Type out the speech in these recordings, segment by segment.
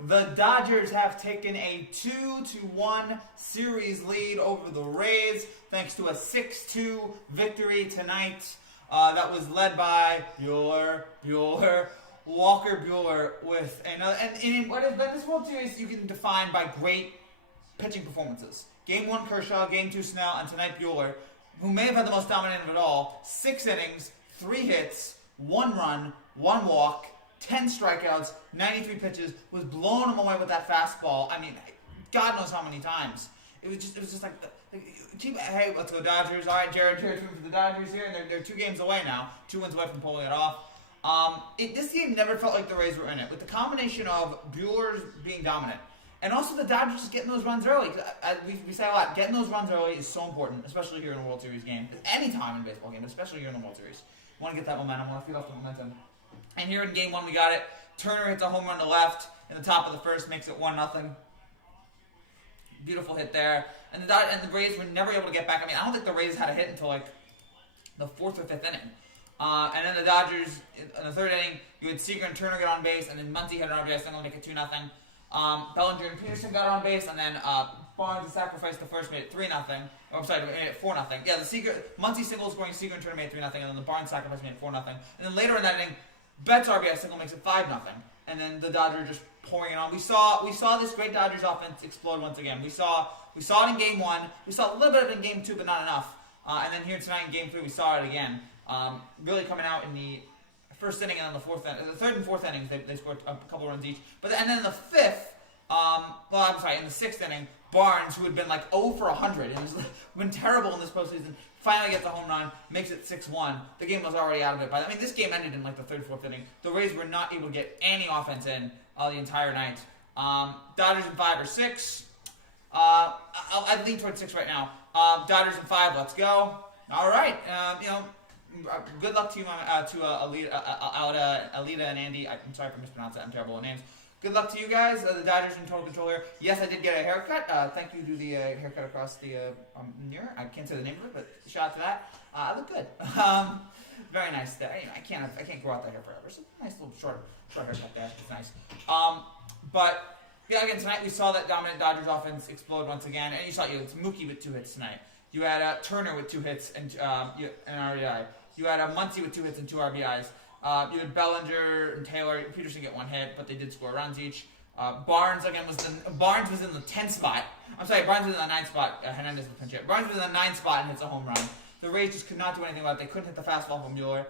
The Dodgers have taken a 2-1 series lead over the Rays thanks to a 6-2 victory tonight. That was led by Walker Buehler with another. And what has been this World Series, you can define by great pitching performances. Game 1, Kershaw. Game 2, Snell. And tonight, Buehler, who may have had the most dominant of it all. 6 innings, 3 hits, 1 run, 1 walk, 10 strikeouts, 93 pitches, was blowing him away with that fastball. I mean, God knows how many times. It was just like, hey, let's go Dodgers. All right, Jared's rooting for the Dodgers here, and they're 2 games away now. 2 wins away from pulling it off. This game never felt like the Rays were in it. With the combination of Buehler's being dominant, and also the Dodgers just getting those runs early. We say a lot, getting those runs early is so important, especially here in a World Series game. Any time in a baseball game, but especially here in the World Series. You want to get that momentum, want to feed off the momentum. And here in Game 1, we got it. Turner hits a home run to left in the top of the first, makes it 1-0. Beautiful hit there. And the Rays were never able to get back. I mean, I don't think the Rays had a hit until like the 4th or 5th inning. And then the Dodgers, in the 3rd inning, you had Seager and Turner get on base, and then Muncy had an RBI single to make it 2-0. Bellinger and Peterson got on base, and then Barnes sacrificed the first, made it 3-0. Oh, I'm sorry, made it 4-0. Yeah, Muncy single scoring, Seager and Turner made it 3-0, and then the Barnes sacrifice made it 4-0. And then later in that inning, Betts' RBI single makes it 5-0, and then the Dodgers just pouring it on. We saw this great Dodgers offense explode once again. We saw it in Game 1. We saw a little bit of it in Game 2, but not enough. And then here tonight in Game 3, we saw it again. Really coming out in the first inning and then the 3rd and 4th innings, they scored a couple runs each. And then in the 5th, in the 6th inning, Barnes, who had been like 0 for 100 and has been terrible in this postseason, finally gets a home run, makes it 6-1. The game was already out of it. This game ended in like the 3rd, 4th inning. The Rays were not able to get any offense in the entire night. Dodgers in 5 or 6. I lean towards 6 right now. Dodgers in 5. Let's go. All right. Good luck to you, Alita and Andy. I'm sorry for mispronouncing that. I'm terrible with names. Good luck to you guys. The Dodgers in total control here. Yes, I did get a haircut. Thank you to the haircut across the mirror. I can't say the name of it, but shout out to that. I look good. Very nice there. I can't grow out that hair forever. So nice little short haircut there. It's nice. But yeah, again tonight we saw that dominant Dodgers offense explode once again, and you saw it's Mookie with 2 hits tonight. You had Turner with 2 hits and an RBI. You had Muncy with 2 hits and 2 RBIs. You had Bellinger and Taylor. Peterson get 1 hit, but they did score runs each. Barnes again Barnes was in the 10th spot. I'm sorry, Barnes was in the 9th spot. Hernandez was pinch hit. Barnes was in the 9th spot and hits a home run. The Rays just could not do anything about it. They couldn't hit the fastball from Buehler.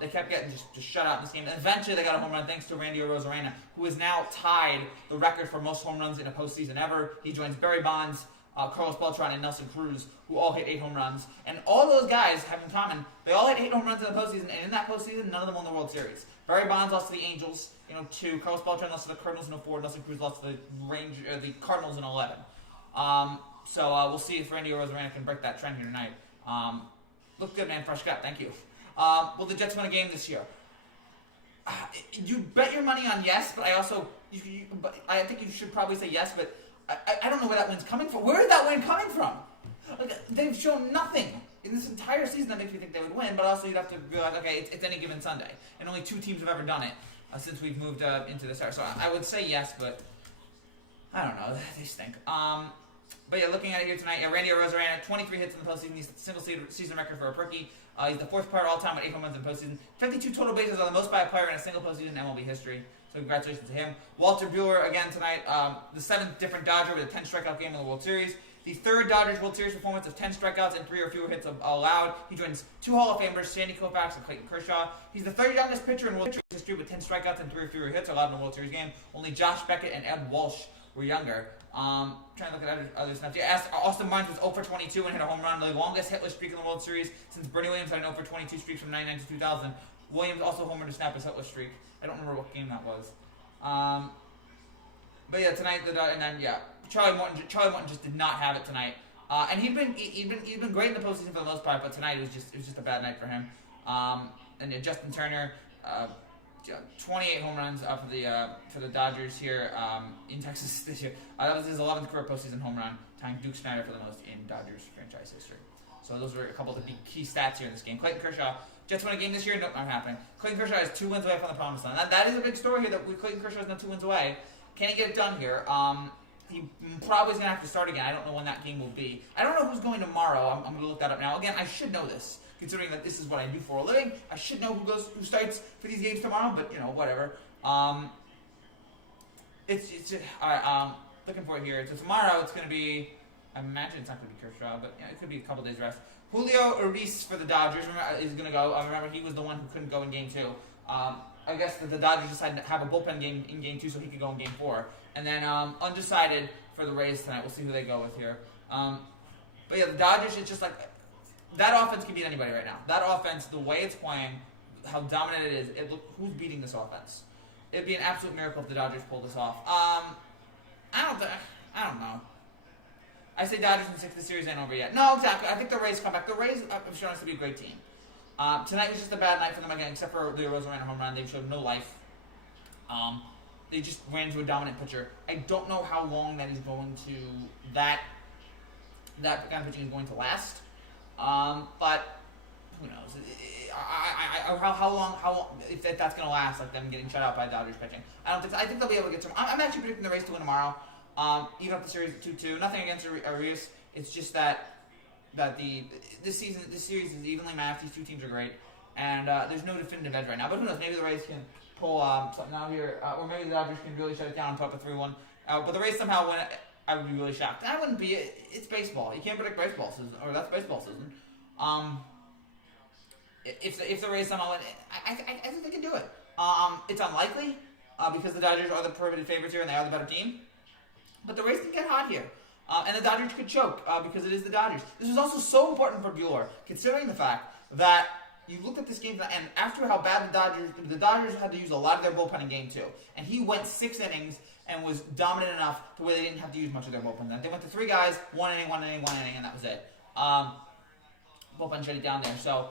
They kept getting just shut out in this game. And eventually they got a home run thanks to Randy Arozarena, who has now tied the record for most home runs in a postseason ever. He joins Barry Bonds, Carlos Beltran, and Nelson Cruz, who all hit 8 home runs. And all those guys have in common, they all hit 8 home runs in the postseason, and in that postseason, none of them won the World Series. Barry Bonds lost to the Angels, 2. Carlos Beltran lost to the Cardinals in 4. Nelson Cruz lost to the Cardinals in 11. So we'll see if Randy Arozarena can break that trend here tonight. Look good, man. Fresh cut. Thank you. Will the Jets win a game this year? You bet your money on yes, but I also, I think you should probably say yes, but I don't know where that win's coming from. Where is that win coming from? They've shown nothing in this entire season that makes me think they would win, but also you'd have to realize, okay, it's any given Sunday. And only 2 teams have ever done it since we've moved into this era. So I would say yes, but I don't know. They stink. But yeah, looking at it here tonight, Randy Arozarena, 23 hits in the postseason. He's the single season record for a rookie. He's the 4th player all time with 8 home runs in the postseason. 52 total bases are the most by a player in a single postseason in MLB history. So congratulations to him. Walter Buehler again tonight, the 7th different Dodger with a 10 strikeout game in the World Series. The 3rd Dodgers World Series performance of 10 strikeouts and 3 or fewer hits allowed. He joins 2 Hall of Famers, Sandy Koufax and Clayton Kershaw. He's the 3rd youngest pitcher in World Series history with 10 strikeouts and 3 or fewer hits allowed in a World Series game. Only Josh Beckett and Ed Walsh were younger. Trying to look at other stuff. Yeah, Austin Barnes was 0 for 22 and hit a home run. The longest hitless streak in the World Series since Bernie Williams had an 0 for 22 streak from 1999 to 2000. Williams also homered to snap his hitless streak. I don't remember what game that was. But yeah, tonight Charlie Morton just did not have it tonight. And he'd been great in the postseason for the most part, but tonight it was just a bad night for him. And Justin Turner, 28 home runs for the Dodgers here in Texas this year. That was his 11th career postseason home run, tying Duke Snider for the most in Dodgers franchise history. So those were a couple of the key stats here in this game. Clayton Kershaw, Jets win a game this year? Nope, not happening. Clayton Kershaw is 2 wins away from the promised land. That is a big story here that Clayton Kershaw is now 2 wins away. Can he get it done here? He probably is going to have to start again. I don't know when that game will be. I don't know who's going tomorrow. I'm going to look that up now. Again, I should know this, considering that this is what I do for a living. I should know who starts for these games tomorrow, but, whatever. Looking for it here. So tomorrow it's going to be, I imagine it's not going to be Kershaw, but it could be a couple days rest. Julio Urias for the Dodgers is going to go. Remember, he was the one who couldn't go in Game 2. I guess that the Dodgers decided to have a bullpen game in Game 2 so he could go in Game 4. And then undecided for the Rays tonight. We'll see who they go with here. But yeah, the Dodgers, it's just like, that offense can beat anybody right now. That offense, the way it's playing, how dominant it is, who's beating this offense? It'd be an absolute miracle if the Dodgers pull this off. I don't know. I say Dodgers in 6. The series ain't over yet. No, exactly. I think the Rays come back. The Rays have shown us to be a great team. Tonight was just a bad night for them again, except for the Rosa ran a home run. They showed no life. They just ran into a dominant pitcher. I don't know how long that is going to that kind of pitching is going to last. But who knows? How long if that's going to last? Like them getting shut out by Dodgers pitching. I don't think so. I think they'll be able to get some. I'm actually predicting the Rays to win tomorrow. Even up the series at 2-2. Nothing against Urias. It's just that this series is evenly matched. These two teams are great, and there's no definitive edge right now. But who knows? Maybe the Rays can pull something out here, or maybe the Dodgers can really shut it down and put up a 3-1. But the Rays somehow win it. I would be really shocked. That wouldn't be it. It's baseball. You can't predict baseball season, or that's baseball season. If the Rays somehow win, I think they can do it. It's unlikely because the Dodgers are the prohibited favorites here and they are the better team. But the Rays can get hot here. And the Dodgers could choke because it is the Dodgers. This was also so important for Buehler, considering the fact that you looked at this game, and after how bad the Dodgers had to use a lot of their bullpen in Game 2. And he went 6 innings and was dominant enough to where they didn't have to use much of their bullpen. They went to 3 guys, 1 inning, and that was it. Bullpen shut it down there. So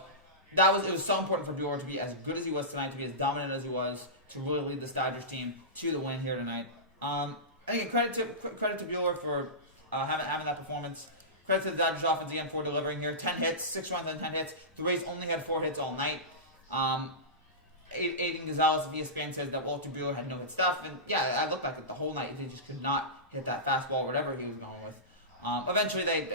it was so important for Buehler to be as good as he was tonight, to be as dominant as he was, to really lead this Dodgers team to the win here tonight. And again, credit to Buehler for having that performance. Credit to the Dodgers offense again for delivering here. 10 hits, 6 runs on 10 hits. The Rays only had 4 hits all night. Aiden Gonzalez of ESPN says that Walter Buehler had no hit stuff. And yeah, I looked back at the whole night. He just could not hit that fastball or whatever he was going with. Eventually they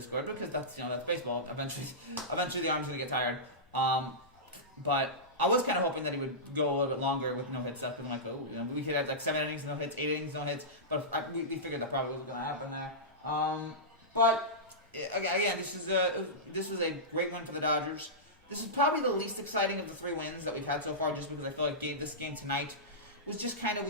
scored because that's baseball. Eventually the arm's going to get tired. But I was kind of hoping that he would go a little bit longer with no hit stuff. And I'm like, we could have like 7 innings, no hits, 8 innings, no hits. But we figured that probably wasn't going to happen there. But again, this was a great win for the Dodgers. This is probably the least exciting of the 3 wins that we've had so far, just because I feel like this game tonight was just kind of,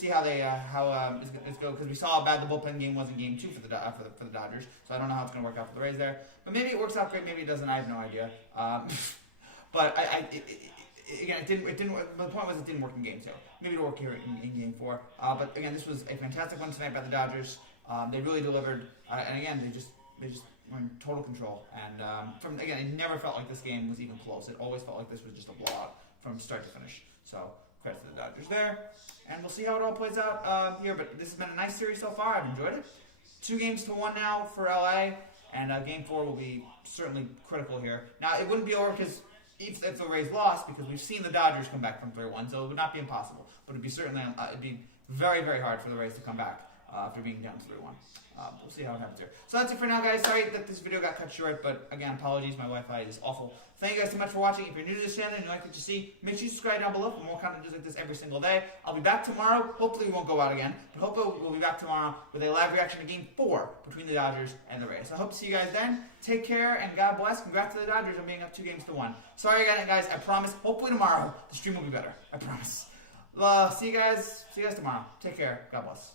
see how it's go, because we saw how bad the bullpen game was in Game 2 for the Dodgers. So I don't know how it's going to work out for the Rays there. But maybe it works out great, maybe it doesn't. I have no idea. But again, it didn't. The point was it didn't work in Game 2. Maybe it'll work here in Game 4. But again, this was a fantastic win tonight by the Dodgers. They really delivered, and again, they just were in total control. And it never felt like this game was even close. It always felt like this was just a blowout from start to finish. So credit to the Dodgers there, and we'll see how it all plays out here. But this has been a nice series so far. I've enjoyed it. 2-1 now for LA, and Game 4 will be certainly critical here. Now it wouldn't be over because if the Rays lost, because we've seen the Dodgers come back from 3-1, so it would not be impossible. But it'd be very, very hard for the Rays to come back after being down 3-1. We'll see how it happens here. So that's it for now, guys. Sorry that this video got cut short, but again, apologies. My Wi-Fi is awful. Thank you guys so much for watching. If you're new to this channel and you like what you see, make sure you subscribe down below for more content just like this every single day. I'll be back tomorrow. Hopefully, we won't go out again, but hopefully we'll be back tomorrow with a live reaction to Game 4 between the Dodgers and the Rays. So I hope to see you guys then. Take care and God bless. Congrats to the Dodgers on being up 2-1. Sorry again, guys. I promise. Hopefully tomorrow the stream will be better. I promise. See you guys tomorrow. Take care. God bless.